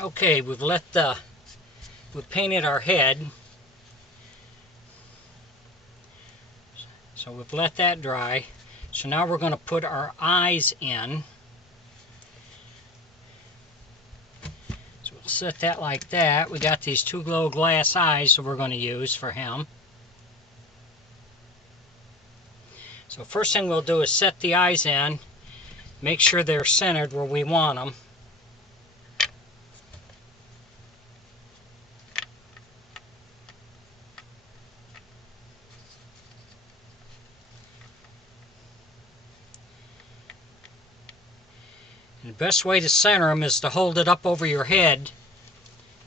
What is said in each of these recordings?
Okay, we've painted our head. So we've let that dry. So now we're going to put our eyes in. So we'll set that like that. We got these two glow glass eyes that we're going to use for him. So first thing we'll do is set the eyes in. Make sure they're centered where we want them. And the best way to center them is to hold it up over your head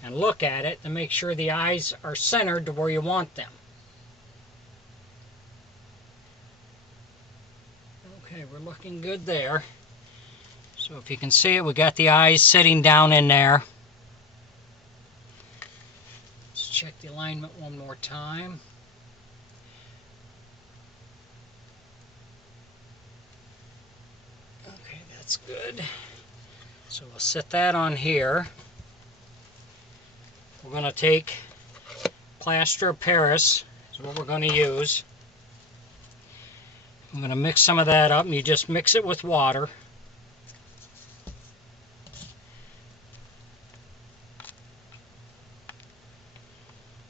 and look at it to make sure the eyes are centered to where you want them. Okay, we're looking good there. So if you can see it, we got the eyes sitting down in there. Let's check the alignment one more time. Okay, that's good. So we'll set that on here. We're going to take plaster of Paris, is what we're going to use. I'm going to mix some of that up, and you just mix it with water.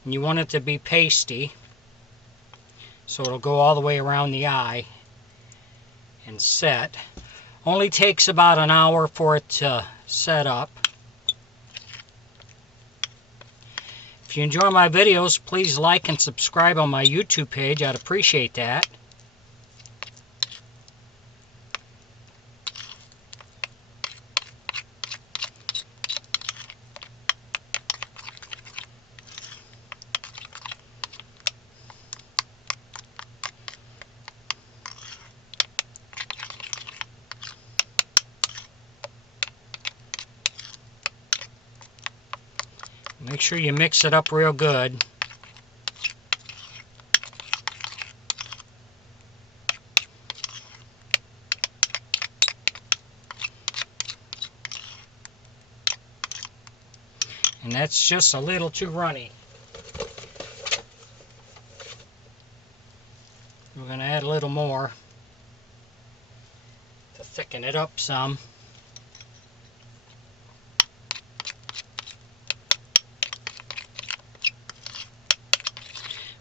And you want it to be pasty, so it'll go all the way around the eye and set. Only takes about an hour for it to set up. If you enjoy my videos, please like and subscribe on my YouTube page. I'd appreciate that. Make sure you mix it up real good. And that's just a little too runny. We're going to add a little more to thicken it up some.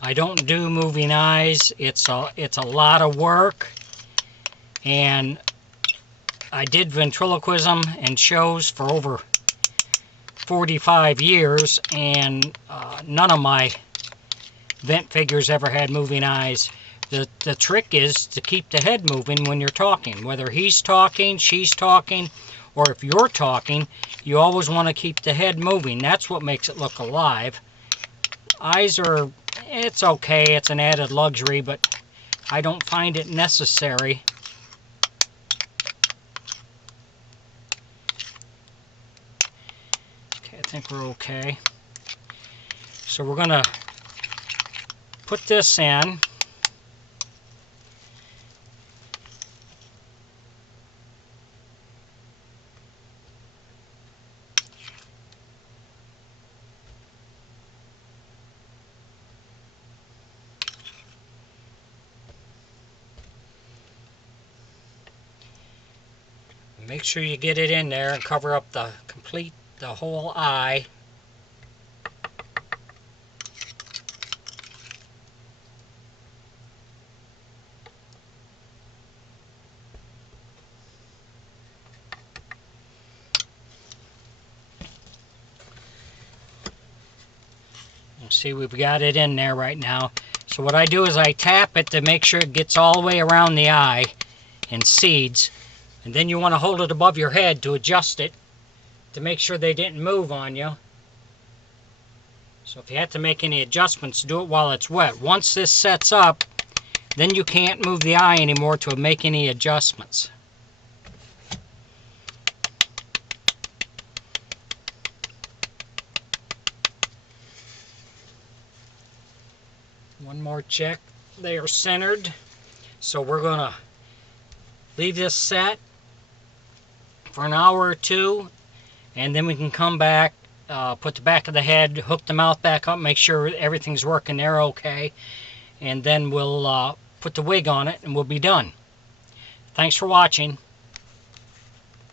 I don't do moving eyes. It's a lot of work, and I did ventriloquism and shows for over 45 years, and none of my vent figures ever had moving eyes. The trick is to keep the head moving when you're talking. Whether he's talking, she's talking, or if you're talking, you always want to keep the head moving. That's what makes it look alive. Eyes are, it's okay, it's an added luxury, but I don't find it necessary. Okay, I think we're okay. So we're going to put this in. Make sure you get it in there and cover up the whole eye. You see, we've got it in there right now. So what I do is I tap it to make sure it gets all the way around the eye and seeds. And then you want to hold it above your head to adjust it to make sure they didn't move on you. So if you have to make any adjustments, do it while it's wet. Once this sets up, then you can't move the eye anymore to make any adjustments. One more check. They are centered. So we're going to leave this set for an hour or two, and then we can come back, put the back of the head, hook the mouth back up, make sure everything's working there okay, and then we'll put the wig on it and we'll be done. Thanks for watching.